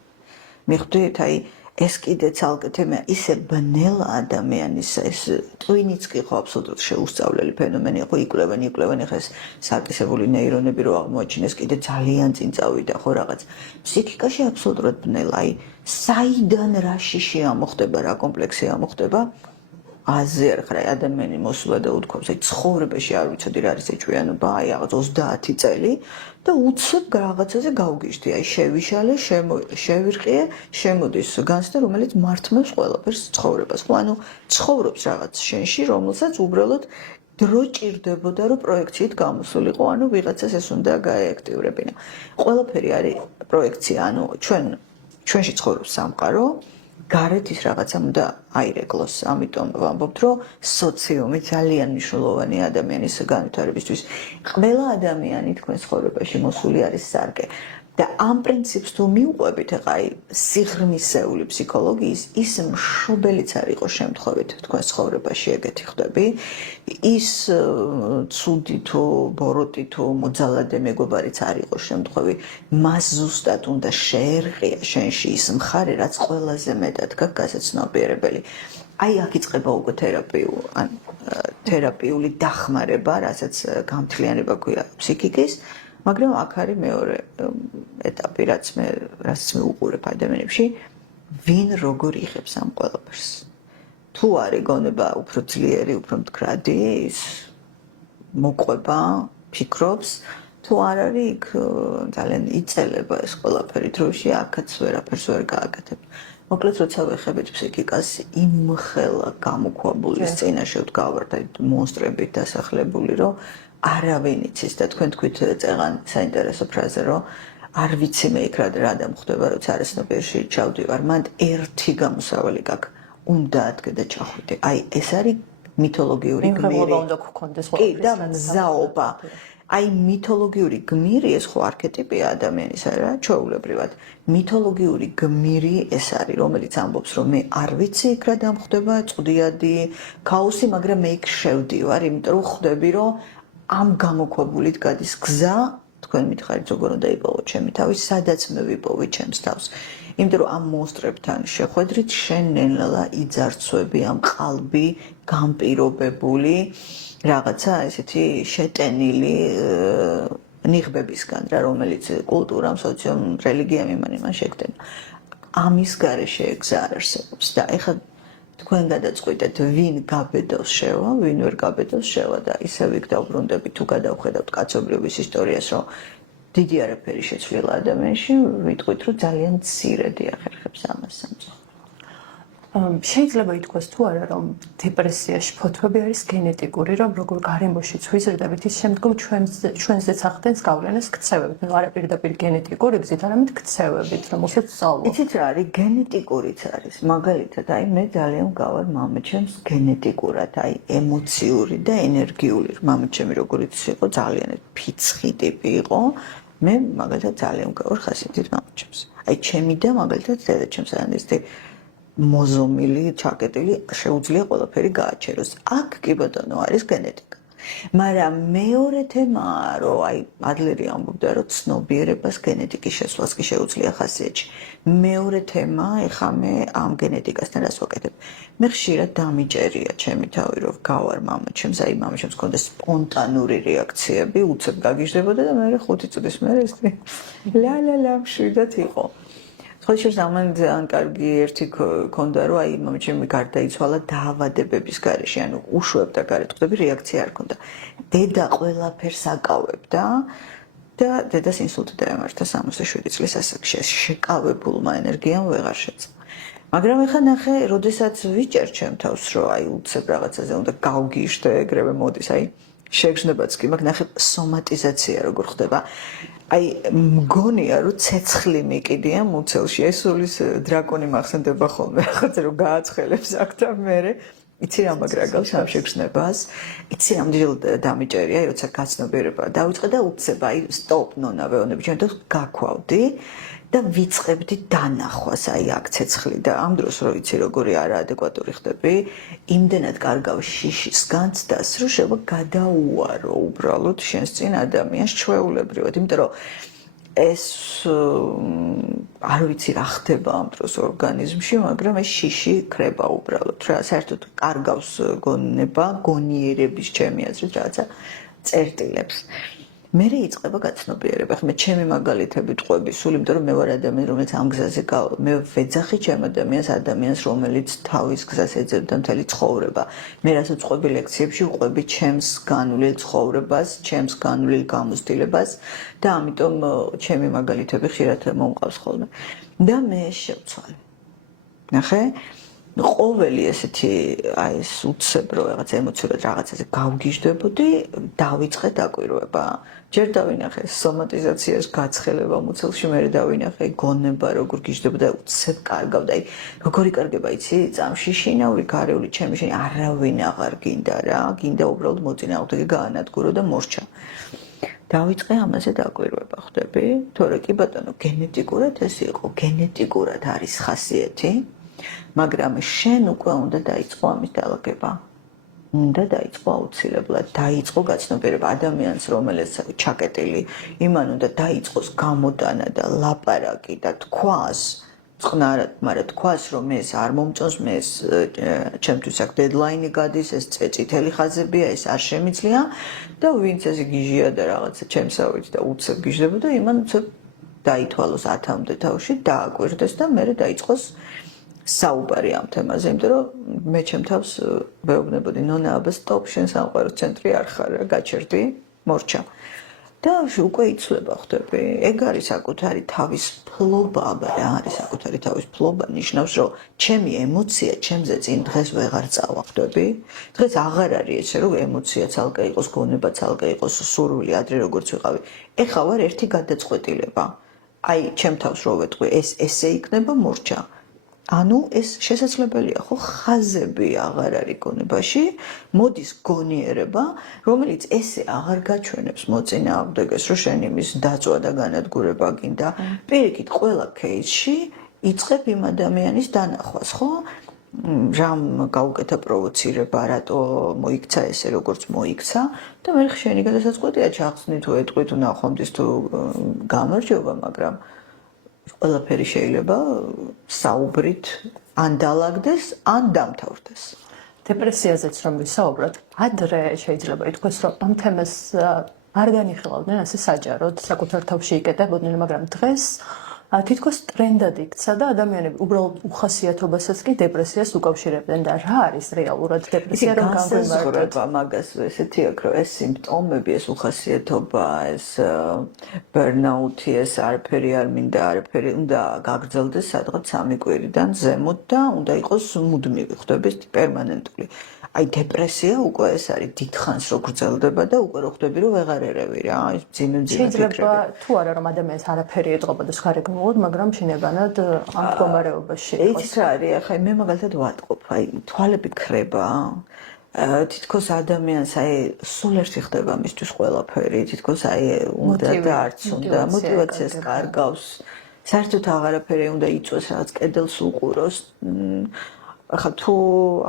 მიხვდით აი ეს კიდე ცალკე თემა ისე ბნელა ადამიანის ეს ტვინიც კი ხო აბსოლუტურად შეუსწავლელი ფენომენი ხო იკვლევენ ხა ეს საკისებული ნეირონები რო აღმოაჩინეს კიდე ძალიან წინ წავიდა ხო რაღაც ფსიქიკაში აბსოლუტურად ბნელა აი საიდან რაში შეამოხდება რა კომპლექსი ამოხდება აზერ ხრა ადამიანი მოსულა და უთქვამს აი ცხოვრებაში არ ვიცოდი რა არის ეჭვიანობა აი რაღაც 30 წელი და უცებ რაღაცაზე გავგიჟდი აი შევიშალე შევირყიე შემოდის განცდა რომელიც მართმევს ყველაფერს ცხოვრებას ხო ანუ ცხოვრობს რაღაც შენში რომელსაც უბრალოდ დრო ჭირდებოდა რომ პროექციით გამოსულიყო ანუ ვიღაცას ეს უნდა გაეაქტიურებინა ყველაფერი არის პროექცია ანუ ჩვენში ცხოვრობს სამყარო გარეთ ის რაღაცა უნდა აირეკლოს ამიტომ ვამბობთ რომ სოციუმი ძალიან მნიშვნელოვანია ადამიანის განვითარებისთვის ყველა ადამიანი თქვენ ცხოვრებაში მოსული არის სარკე და ამ პრინციპს თუ მიუყვებით ახლა აი სიღრმისეული ფსიქოლოგიის ის მშობელიც არ იყო შემთხვევით თქვენ ცხოვრებაში ეგეთი ხდები ის ცუდი თუ ბოროტი თუ მოძალადე მეგობარიც არ იყო შემთხვევი მას ზუსტად უნდა შეერყია შენში ის მხარე რაც ყველაზე მეტად გაქვს გასაცნობიერებელი აი აქ იწყება უკვე თერაპიული დახმარება რასაც გამთლიანება ქვია ფსიქიკის მაგრამ აქ არის მეორე ეტაპი რაც მე უყურებ ადამიანებში ვინ როგორ იღებს ამ ყველაფერს თუ არის გონება უფრო ძლიერი უფრო მდგრადი ის მოყვება ფიქრობს თუ არ არის იქ ძალიან იწელება ეს ყველაფერი დროში აქაც ვერაფერს ვერ გააკეთებ მოკლედ როცა ვეხებით ფსიქიკას იმხელა გამოქვაბულის წინაშე ვდგავართ აი მონსტრებით დასახლებული რომ არავინ იცის და თქვენ თქვით წეღან საინტერესო ფრაზე რომ არ ვიცი მე იქ რა დამხდება როცა არასნობიერში ჩავდივარ მანდ ერთი გამოსავალი გაქვს უნდა ადგე და ჩახვიდე აი ეს არის მითოლოგიური გმირი უნდა გქონდეს კი და მზაობა აი მითოლოგიური გმირი ეს ხო არქეტიპია ადამიანისა რა ჩვეულებრივად მითოლოგიური გმირი ეს არის რომელიც ამბობს რომ მე არ ვიცი იქ რა დამხდება წვდიადი ქაოსი მაგრამ მე იქ შევდივარ იმიტომ რომ ხვდები რომ ამ გამოქვაბულით გადის გზა თქვენ მითხარით როგორ უნდა იპოვო ჩემი თავი სადაც მე ვიპოვე ჩემს თავს იმიტომ რომ ამ მონსტრებთან შეხვედრით შენ ნელა იძარცვები ამ ყალბი გამპირობებული რაღაცა ესეთი შეტენილი ნიღბებისგან რა რომელიც კულტურამ სოციუმ რელიგიამ იმან შეგდენა ამის გარეშე ეგზა არ არსებობს და ეხლა თქვენ გადაწყვიტეთ ვინ გაბედავს შევა ვინ ვერ გაბედავს შევა და ისევ იქ დავბრუნდებით თუ გადავხედავთ კაცობრიობის ისტორიას რომ დიდი არაფერი შეცვლილა ადამიანში ვიტყვით რომ ძალიან მცირედი ახერხებს ამას სამწუხაროდ შეიძლება ითქვას თუ არა რომ დეპრესიაში ფოთვები არის გენეტიკური რომ როგორ გარემოშიც ვიზრდებით ის შემდგომ ჩვენზეც ახდენს გავლენას ქცევებით ну არა პირდაპირ გენეტიკური გზით არამედ ქცევებით რომელსაც სწავლობ იცით რა არის გენეტიკურიც არის მაგალითად აი მე ძალიან გავარ მამაჩემს გენეტიკურად აი ემოციური და ენერგიული მამაჩემი როგორიც იყო ძალიან ფიცხი ტიპი იყო მე მაგალითად ძალიან გავარ ხასიათით მამაჩემს აი ჩემი და მაგალითად დედაჩემს ანისტი მოზომილი, ჩაკეტილი, შეუძლია ყველაფერი გააჩეროს. აქ კი ბატონო არის გენეტიკა. მაგრამ მეორე თემაა, რომ აი ადლერი ამბობდა, რომ ცნობიერებას გენეტიკის შესვლას კი შეუძლია ხასიათში. მეორე თემა, ეხა მე ამ გენეტიკასთან რას ვაკეთებ? მე ხშირად დამიჭერია ჩემი თავი, რომ გავარ მამაჩემს, აი მამაჩემს ქონდა სპონტანური რეაქციები, უცებ გაგიჟდებოდა და მე 5 წუთის მერე ეს ლა მშვიდად იყო. ხოშერს ამან ძალიან კარგი ერთი ქონდა რომ აი მამაჩემი გარდაიცვალა დაავადებების გარეშე ანუ უშვებდა გარეთ ხდები რეაქცია არ ქონდა დედა ყველაფერს აკავებდა და დედას ინსულტი დაემართა 67 წლის ასაკში შეკავებულმა ენერგიამ ვეღარ შეძლო მაგრამ ეხლა ნახე როდესაც ვიჭერ ჩემ თავს რომ აი უცებ რაღაცაზე უნდა გავგიჟდე ეგრევე მოდის აი შეგრძნებაც კი მაქვს ნახე სომატიზაცია როგორ ხდება აი მგონია რომ ცეცხლი მიკიდია მუცელში ეს სულის დრაკონი მახსენდება ხოლმე ახაც რომ გააცხელებს აქ და მე იცი რა მაგრა გავს ამ შეგრძნებას იცი რამდენჯერ დამიჭერია აი როცა გაცნობიერება დავიწყე და უცებ აი სტოპ ნონა ვეონები ჩემთვის გაქვავდი და ვიწყებდი დანახვას აი აქ ცეცხლი და ამ დროს რო იცი როგორი არაადეკვატური ხდები იმდენად კარგავ შიშის განცდას რომ შეიძლება გადაუარო უბრალოდ შენს წინ ადამიანს ჩვეულებრივად იმიტომ რომ ეს არ ვიცი რა ხდება ამ დროს ორგანიზმში მაგრამ ეს შიში ქრება უბრალოდ რა საერთოდ კარგავს გონება გონიერების ჩემი აზრით რაღაცა წერტილებს მე იწყება გაცნობიერება ხმე ჩემი მაგალითები ტყვები სულ იმიტომ რომ მე ვარ ადამიანი რომელიც ამ გზაზე მე ვეძახი ჩემ ადამიანს რომელიც თავის გზას ეძებდა მთელი ცხოვრება მე რასაც ყვები ლექციებში ვყვები ჩემს განვლილ ცხოვრებას ჩემს განვლილ გამოცდილებას და ამიტომ ჩემი მაგალითები ხშირად მომყავს ხოლმე და მე შევცვალე ნახე ყოველი ესეთი აი ეს უცებ რო რაღაც ემოციურად რაღაცაზე გავგიჟდებოდი დავიწყე დაკვირვება ჯერ დავინახე სომატიზაციას გაცხელება მუცელში მე დავინახე გონება როგორ გიჟდებოდა უცებ კარგავდა აი როგორი კარგება იცი წამში შინაური გარეული ჩემი შენ არავინ აღარ გინდა რა გინდა უბრალოდ მოწინააღმდეგე გაანადგურო და მორჩა დავიწყე ამაზე დაკვირვება ხვდები თორე კი ბატონო გენეტიკურად ეს იყო გენეტიკურად არის ხასიათი მაგრამ შენ უკვე უნდა დაიწყო ამის დალაგება უნდა დაიწყო აუცილებლად დაიწყო გაცნობიერება ადამიანს რომელიც ჩაკეტილი იმან უნდა დაიწყოს გამოტანა და ლაპარაკი და თქვას წყნარად მაგრამ თქვას რომ ეს არ მომწონს მე ეს ჩემთვის აქ დედლაინი გადის ეს წიწითელი ხაზებია ეს არ შემიძლია და ვინც ეს გიჟია და რაღაცა ჩემსავით და უცებ გიჟდებოდა იმან უცებ დაითვალოს 10-მდე თავში დააკვირდეს და მე დაიწყოს საუბარი ამ თემაზე, იმიტომ რომ მე ჩემ თავს ვეუბნებოდი ნონა აბა სტოპ შენ სამყაროს ცენტრი არ ხარ რა გაჩერდი მორჩა და უკვე იცლება ხვდები ეგ არის საკუთარი თავის ფლობა აბა რა არის საკუთარი თავის ფლობა ნიშნავს რომ ჩემი ემოცია ჩემზე წინ დღეს ვეღარ წავა ხვდები დღეს აღარ არის ესე რომ ემოცია ცალკე იყოს გონება ცალკე იყოს სურვილი ადრე როგორც ვიყავი ეხლა ვარ ერთი გადაწყვეტილება აი ჩემ თავს რო ვეტყვი ეს ესე იქნება მორჩა ანუ ეს შესაძლებელია ხო ხაზები აღარ არის გონებაში მოდის გონიერება რომელიც ესე აღარ გაჩვენებს მოწინააღმდეგეს რომ შენ იმის დაწვა და განადგურება გინდა პირიქით ყველა кейსში იწყებ იმ ადამიანის დანახვას ხო რამ გაუკეთა პროვოცირება რატო მოიქცა ესე როგორც მოიქცა და მე შენი გადასაწყვეტია ჩახსნი თუ ეტყვი თუ ნახვამდის თუ გამარჯობა მაგრამ ყველაფერი შეიძლება საუბრით ან დაალაგდეს, ან დამთავრდეს. დეპრესიაზეც რომ ვისაუბროთ, ადრე შეიძლება ითქვას, რომ ამ თემას არ განიხილავდნენ ასე საჯაროდ, საკუთარ თავში იკეტებოდნენ, მაგრამ დღეს თითქოს ტრენდად იქცა და ადამიანები უბრალოდ უხასიათობასაც კი დეპრესიას უკავშირებდნენ და რა არის რეალურად დეპრესია რომ განსაზღვრება მაგას ესეთი აქვს რომ ეს სიმპტომები ეს უხასიათობა ეს ბერნაუთი ეს არაფერი არ მინდა არაფერი უნდა გაგრძელდეს სადღაც 3 კვირიდან ზემოთ და უნდა იყოს მუდმივი ხვდებით პერმანენტული აი დეპრესია უკვე ეს არის დიდხანს რო გრძელდება და უკვე რო ხვდები რომ ვეღარ ერევი რა ის ძიმე შეიძლება თუ არა რომ ადამიანს არაფერი ეტყობა და გარეგნულად მაგრამ შინაგანად ამ მდგომარეობაში იცით რა არის ახლა მე მაგალითად ვატყობ აი თვალები ქრება თითქოს ადამიანს აი სულ ერთი ხდება მისთვის ყველაფერი თითქოს აი უნდა და არც უნდა мотиваციას კარგავს საერთოდ აღარაფერი უნდა იწვეს რაღაც კედელს უყუროს ახლა თუ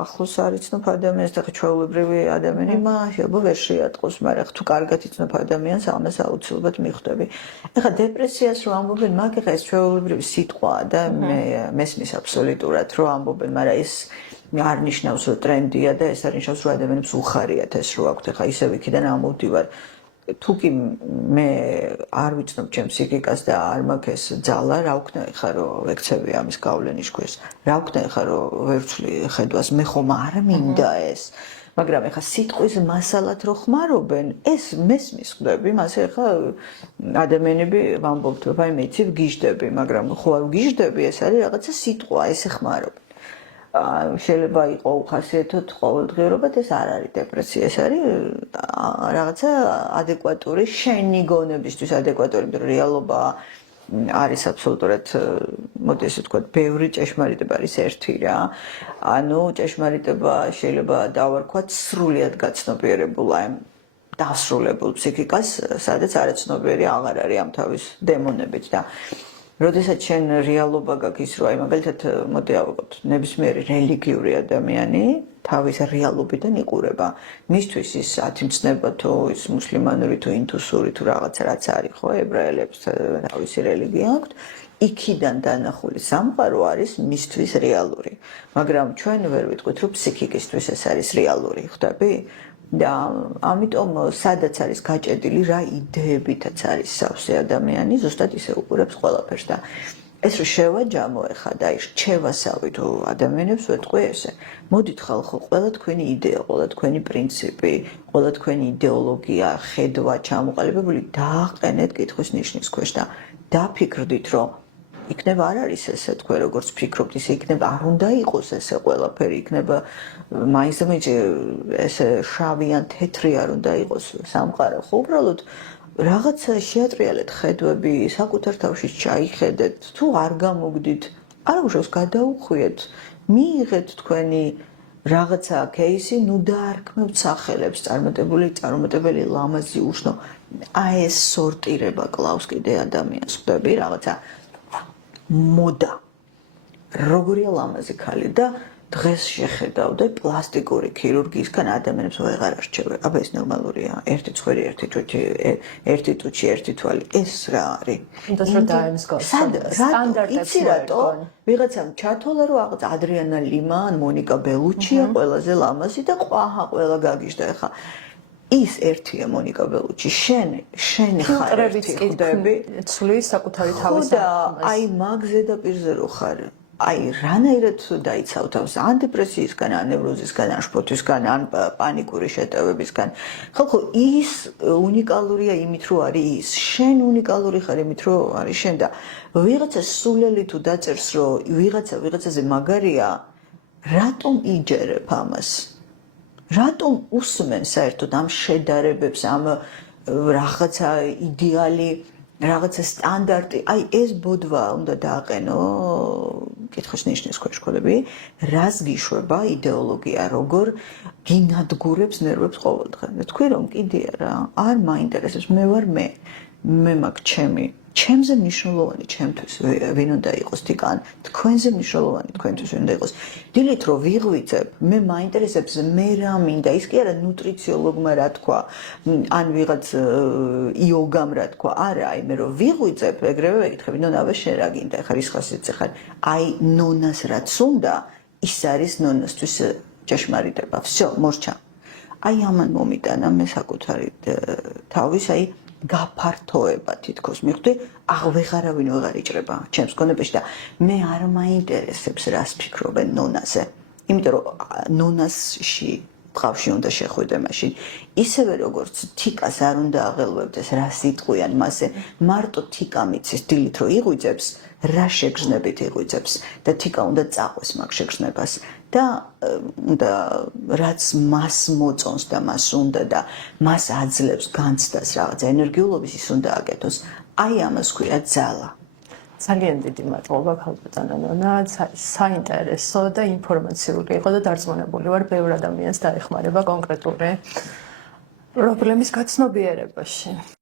ახლოს არ იცნობ ადამიანს და ჩვეულებრივი ადამიანი შეიძლება ვერ შეატყოს, მაგრამ თუ კარგად იცნობ ადამიანს, ამას აუცილებლად მიხვდები. ახლა დეპრესიას რო ამბობენ, მაგ ეს ჩვეულებრივი სიტყვაა და მე მესმის აბსოლუტურად რო ამბობენ, მაგრამ ეს არ ნიშნავს რომ ტრენდია და ეს არ ნიშნავს რომ ადამიანებს უხარიათ ეს რო აქვთ. ახლა ისევ იქიდან ამოვდივარ თუ კი მე არ ვიცნობ ჩემ ფსიქიკას და არ მაქვს ეს ძალა, რა ვქნა ხა რომ ექცევი ამის გავლენის ქვეშ. რა ვქნა ხა რომ ვერ ვცვლი ხედვას, მე ხომ არ მინდა ეს. მაგრამ ეხა სიტყვის მასალად რო ხმარობენ, ეს მესმის ხვდები, მასე ეხა ადამიანები ვამბობთ, აი მე იცი ვგიჟდები, მაგრამ ხო არ ვგიჟდები, ეს არის რაღაცა სიტყვა, ესე ხმარობენ. შეიძლება იყო უხასიათოდ ყოველდღიურობა და ეს არ არის დეპრესია, ეს არის რაღაცა ადეკვატური შენი გონებისთვის ადეკვატური, იმიტომ რომ რეალობა არის აბსოლუტურად მოდი ესე ვთქვათ, ბევრი ჭეშმარიტება არის ერთი რა. ანუ ჭეშმარიტება შეიძლება დავარქვათ სრულიად გაცნობიერებულ აი დასრულებულ ფსიქიკას, სადაც არაცნობიერი აღარ არის ამ თავის დემონებით და როდესაც შენ რეალობა გაქვს ის რომ აი მაგალითად მოდი ავიღოთ ნებისმიერი რელიგიური ადამიანი თავის რეალობიდან იყურება. მისთვის ის ათიმცნება თუ ის მუსლიმანური თუ ინდუსური თუ რაღაცა რაც არის ხო ებრაელებს თავისი რელიგია აქვთ იქიდან დანახული სამყარო არის მისთვის რეალური. მაგრამ ჩვენ ვერ ვიტყვით რომ ფსიქიკისთვის ეს არის რეალური, ხვდები? და ამიტომ სადაც არის გაჭედილი რა იდეებითაც არის სავსე ადამიანი ზუსტად ისე უყურებს ყველაფერს და ეს რომ შევაჯამო ეხა და ის რჩევასავი თუ ადამიანებს ვეტყვი ესე მოდით ხალხო ყველა თქვენი იდეა ყველა თქვენი პრინციპი ყველა თქვენი იდეოლოგია ხედვა ჩამოყალიბებული დააყენეთ კითხვის ნიშნის ქვეშ და დაფიქრდით რომ იქნება არ არის ესე თქვენ როგორც ფიქრობთ ისე იქნება არ უნდა იყოს ესე ყველაფერი იქნება მაინც ესე შავი ან თეთრი არ უნდა იყოს სამყარო ხო უბრალოდ რაღაცა შეატრიალეთ ხედვები საკუთარ თავში ჩაიხედეთ თუ არ გამოგდით არ უშავს გადაუხვიეთ მიიღეთ თქვენი რაღაცა кейსი ნუ დაარქმევთ სახელებს წარმატებული ლამაზი უშნო აი ეს სორტირება კლავს კიდე ადამიანს ხვდები რაღაცა მოდა როგორია ლამაზი ქალი და დღეს შეხედავ და პლასტიკური ქირურგიისგან ადამიანებს ვეღარ არჩევ. აბა ეს ნორმალურია. ერთი ცხვირი, ერთი ტუჩი, ერთი თვალი. ეს რა არის? Das რა დაემსგავს. სტანდარტებს რატო? ვიღაცამ ჩათვალა რომ რაღაც ადრიანა ლიმა ან მონიკა ბელუჩია ყველაზე ლამაზი და ყვაჰა ყველა გაგიჟდა ხა. ის ერთია მონიკა ბელუჩი, შენი ხარ ერთი ხდები, ცვლის საკუთარი თავის ახმას. აი მაგ ზედაპირზე რო ხარ აი რანაირად დაიცავ თავს ან დეპრესიისგან, ან ნევროზისგან, ან შფოთვისგან, ან პანიკური შეტევებისგან. ხალხო ის უნიკალურია იმით რომ არის ის. შენ უნიკალური ხარ იმით რომ არის შენ და ვიღაცა სულელი თუ დაწერს რომ ვიღაცაზე მაგარია, რატომ იჯერებ ამას? რატომ უსმენ საერთოდ ამ შედარებებს, ამ რაღაცა იდეალი რაღაცა სტანდარტი, აი ეს ბოდვა უნდა დააყენო კითხვის ნიშნის ქვეშ ხოდები, რას გიშვება იდეოლოგია, როგორ გინადგურებს ნერვებს ყოველდღე. თქვი რომ კიდია რა, არ მაინტერესებს, მე ვარ მე მაგ ჩემზე მნიშვნელოვანი ჩემთვის ვინ უნდა იყოს თიკან, თქვენზე მნიშვნელოვანი თქვენთვის ვინ უნდა იყოს. დილით რომ ვიღვიძებ, მე მაინტერესებს მე რა მინდა, ის კი არა ნუტრიციოლოგმა რა თქვა, ან ვიღაც იოგამ რა თქვა, არა, მე რომ ვიღვიძებ, ეგრევე ვეკითხები, ნონა შენ რა გინდა, ხარ ის ხასიათზე ხარ. აი ნონას რაც უნდა, ის არის ნონასთვის ჭეშმარიტება. всё, მორჩა. აი ამან მომიტანა მე საკუთარი თავის, აი გაფართოება თითქოს მიხვდი ვეღარავინ ვეღარ იჭრება ჩემს გონებაში და მე არ მაინტერესებს რას ფიქრობენ ნონაზე იმიტომ რომ ნონასში ბღავში უნდა შეხვიდე მაშინ ისევე როგორც თიკას არ უნდა აღელვებდეს რას იტყვიან მასე მარტო თიკა მიცის დილით რომ იღვიძებს რა შეგრძნებით იღვიძებს და თიკა უნდა წაყვეს მაგ შეგრძნებას და უნდა რაც მას მოწონს და მას უნდა და მას აძლევს განცდას რაღაც ენერგიულობის ის უნდა აკეთოს აი ამას ქვია ძალა ძალიან დიდი მადლობა ქალბატონო ნონა საინტერესო და ინფორმაციული იყო და დარწმუნებული ვარ ბევრ ადამიანს დაეხმარება კონკრეტული პრობლემის გაცნობიერებაში